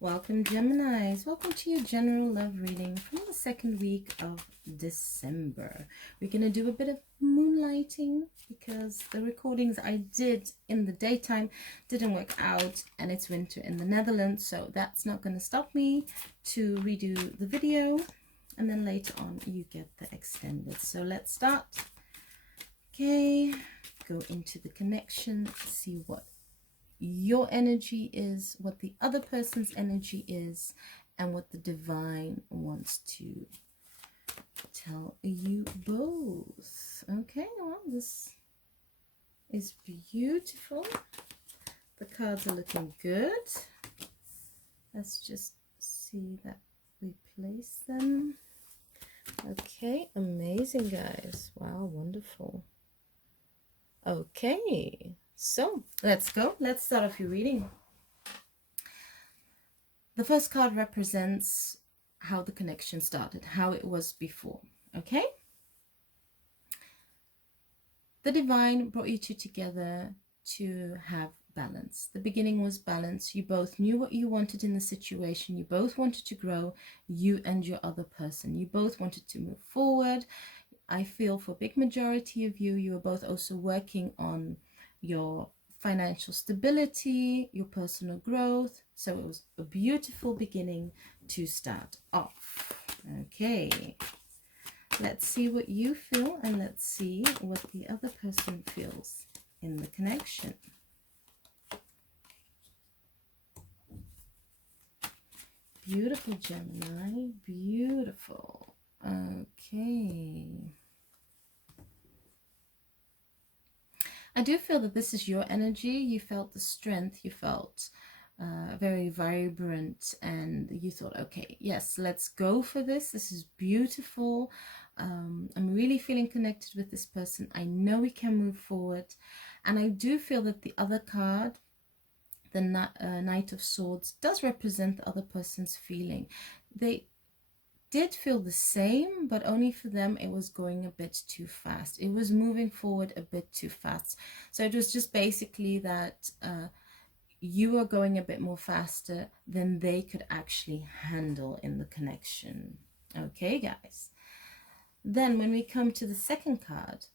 Welcome, Geminis. Welcome to your general love reading from the second week of December. We're going to do a bit of moonlighting because the recordings I did in the daytime didn't work out and it's winter in the Netherlands, so that's not going to stop me to redo the video, and then later on you get the extended. So let's start. Okay, go into the connection, see what your energy is, what the other person's energy is, and what the divine wants to tell you both. Okay, well, this is beautiful. The cards are looking good. Let's just see that we place them. Okay, amazing, guys. Wow, wonderful. Okay, so let's go. Let's start off your reading. The first card represents how the connection started, how it was before. Okay? The divine brought you two together to have balance. The beginning was balance. You both knew what you wanted in the situation. You both wanted to grow, you and your other person. You both wanted to move forward. I feel for a big majority of you, you were both also working on your financial stability, your personal growth. So it was a beautiful beginning to start off. Okay, let's see what you feel and let's see what the other person feels in the connection. Beautiful, Gemini, beautiful. Okay. I do feel that this is your energy. You felt the strength, you felt very vibrant, and you thought, okay, yes, let's go for this. This is beautiful. I'm really feeling connected with this person. I know we can move forward. And I do feel that the other card, the Knight of Swords, does represent the other person's feeling. They did feel the same, but only for them it was going a bit too fast. It was moving forward a bit too fast. So it was just basically that you were going a bit more faster than they could actually handle in the connection. Okay, guys. Then when we come to the second card,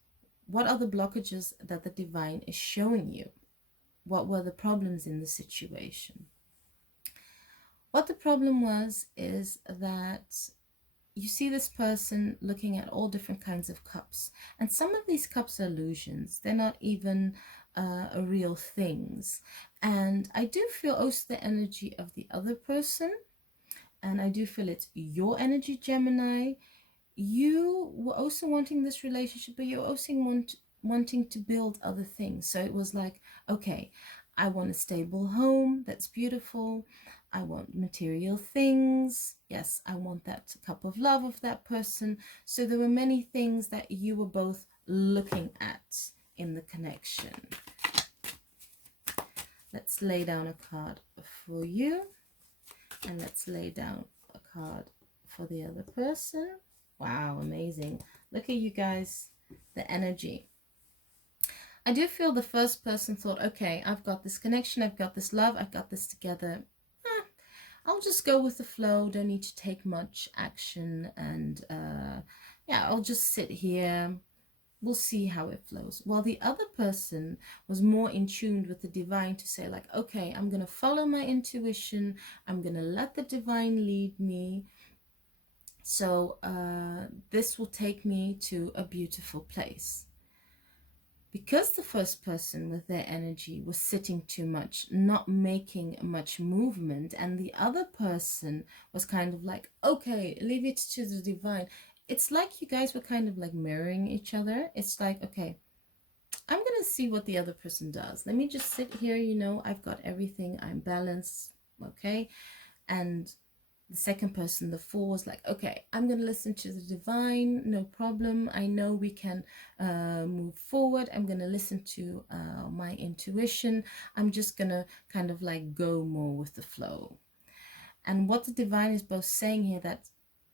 what are the blockages that the divine is showing you? What were the problems in the situation? What the problem was is that you see this person looking at all different kinds of cups, and some of these cups are illusions. They're not even real things. And I do feel also the energy of the other person, and I do feel it's your energy, Gemini. You were also wanting this relationship, but you're also wanting to build other things. So it was like, okay, I want a stable home. That's beautiful. I want material things. Yes, I want that cup of love of that person. So there were many things that you were both looking at in the connection. Let's lay down a card for you. And let's lay down a card for the other person. Wow, amazing. Look at you guys, the energy. I do feel the first person thought, okay, I've got this connection, I've got this love, I've got this together. I'll just go with the flow, don't need to take much action, and yeah, I'll just sit here. We'll see how it flows. While the other person was more in tune with the divine to say like, okay, I'm going to follow my intuition. I'm going to let the divine lead me. So this will take me to a beautiful place. Because the first person with their energy was sitting too much, not making much movement, and the other person was kind of like, okay, leave it to the divine. It's like you guys were kind of like mirroring each other. It's like, okay, I'm going to see what the other person does. Let me just sit here, you know, I've got everything, I'm balanced, okay? And the second person, the Four, was like, okay, I'm going to listen to the divine, no problem. I know we can move forward. I'm going to listen to my intuition. I'm just going to kind of like go more with the flow. And what the divine is both saying here, that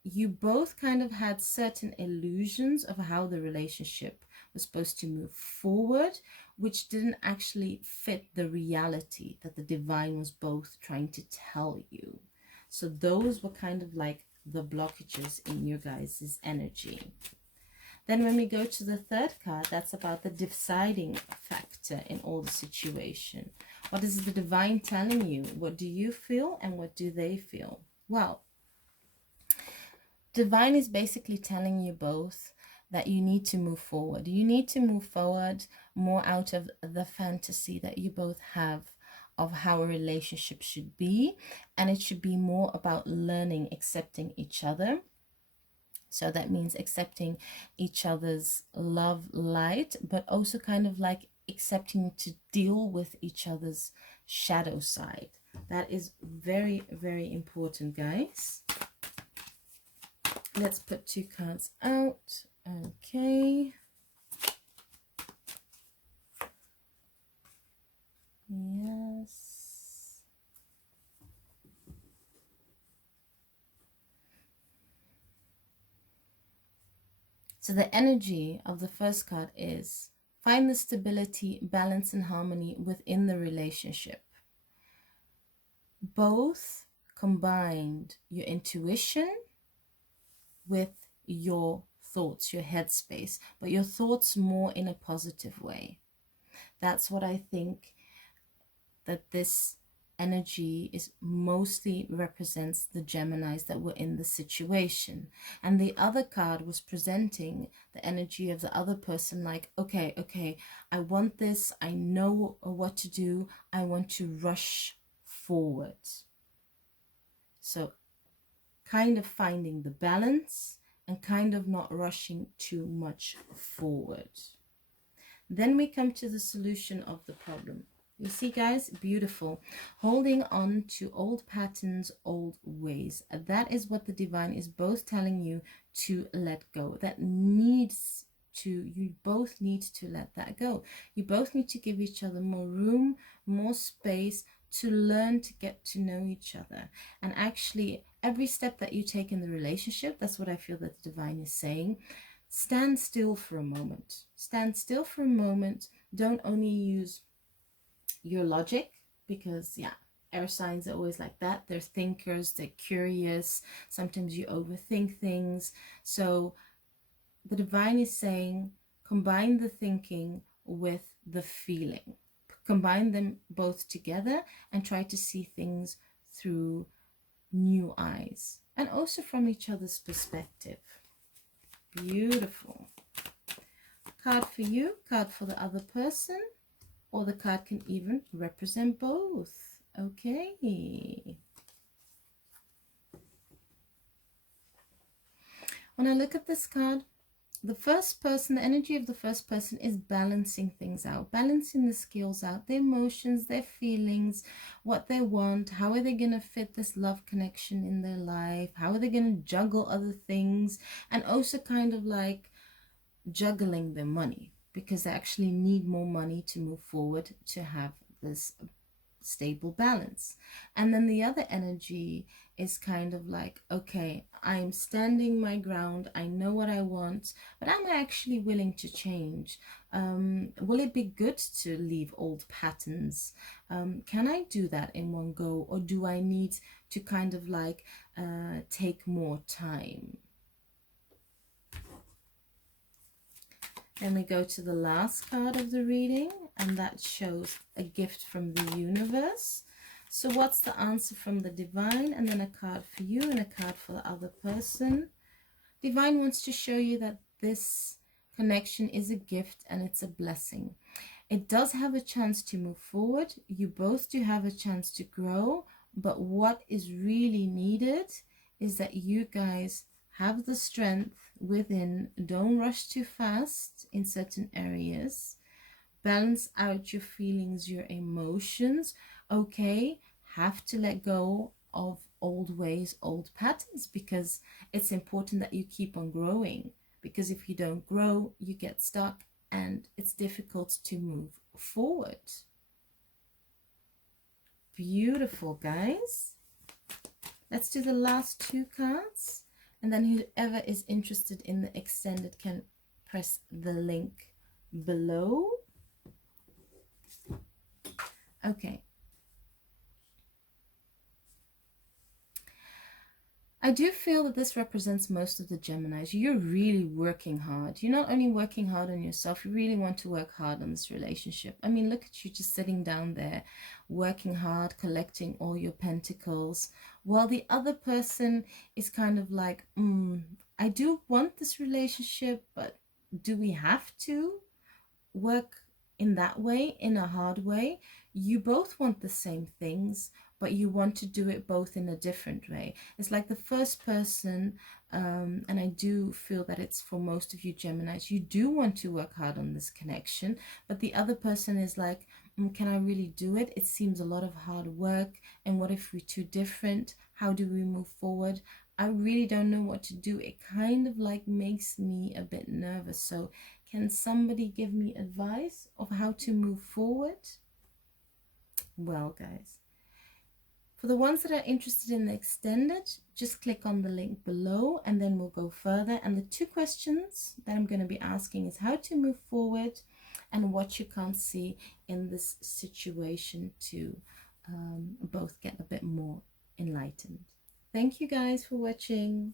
you both kind of had certain illusions of how the relationship was supposed to move forward, which didn't actually fit the reality that the divine was both trying to tell you. So those were kind of like the blockages in your guys' energy. Then when we go to the third card, that's about the deciding factor in all the situation. What is the divine telling you? What do you feel and what do they feel? Well, divine is basically telling you both that you need to move forward. You need to move forward more out of the fantasy that you both have of how a relationship should be. And it should be more about learning, accepting each other. So that means accepting each other's love light, but also kind of like accepting to deal with each other's shadow side. That is very, very important, guys. Let's put 2 cards out. Okay. Yes. So the energy of the first card is find the stability, balance, and harmony within the relationship. Both combined your intuition with your thoughts, your headspace, but your thoughts more in a positive way. That's what I think that this energy is mostly represents the Geminis that were in the situation. And the other card was presenting the energy of the other person like, okay, I want this, I know what to do, I want to rush forward. So kind of finding the balance and kind of not rushing too much forward. Then we come to the solution of the problem. You see, guys, beautiful. Holding on to old patterns, old ways. That is what the divine is both telling you to let go. That needs to, you both need to let that go. You both need to give each other more room, more space to learn to get to know each other. And actually, every step that you take in the relationship, that's what I feel that the divine is saying. Stand still for a moment. Stand still for a moment. Don't only use your logic, because air signs are always like that. They're thinkers, they're curious, sometimes you overthink things. So the divine is saying combine the thinking with the feeling, combine them both together and try to see things through new eyes and also from each other's perspective. Beautiful. Card for you, card for the other person, or the card can even represent both. Okay. When I look at this card, the first person, the energy of the first person is balancing things out, balancing the skills out, their emotions, their feelings, what they want, how are they going to fit this love connection in their life, how are they going to juggle other things, and also kind of like juggling their money, because they actually need more money to move forward to have this stable balance. And then the other energy is kind of like, okay, I'm standing my ground, I know what I want, but am I actually willing to change? Will it be good to leave old patterns? Can I do that in one go, or do I need to kind of like take more time? Then we go to the last card of the reading, and that shows a gift from the universe. So what's the answer from the divine? And then a card for you and a card for the other person. Divine wants to show you that this connection is a gift and it's a blessing. It does have a chance to move forward. You both do have a chance to grow, but what is really needed is that you guys have the strength within. Don't rush too fast in certain areas. Balance out your feelings, your emotions. Okay, have to let go of old ways, old patterns, because it's important that you keep on growing. Because if you don't grow, you get stuck and it's difficult to move forward. Beautiful, guys. Let's do the last 2 cards. And then whoever is interested in the extended can press the link below. Okay. I do feel that this represents most of the Geminis. You're really working hard. You're not only working hard on yourself, you really want to work hard on this relationship. I mean, look at you just sitting down there, working hard, collecting all your pentacles, while the other person is kind of like, I do want this relationship, but do we have to work in that way, in a hard way? You both want the same things, but you want to do it both in a different way. It's like the first person, and I do feel that it's for most of you Geminis, you do want to work hard on this connection, but the other person is like, can I really do it? It seems a lot of hard work, and what if we're too different? How do we move forward? I really don't know what to do. It kind of like makes me a bit nervous. So can somebody give me advice of how to move forward? Well, guys, for the ones that are interested in the extended, just click on the link below and then we'll go further. And the two questions that I'm going to be asking is how to move forward and what you can't see in this situation to both get a bit more enlightened. Thank you guys for watching.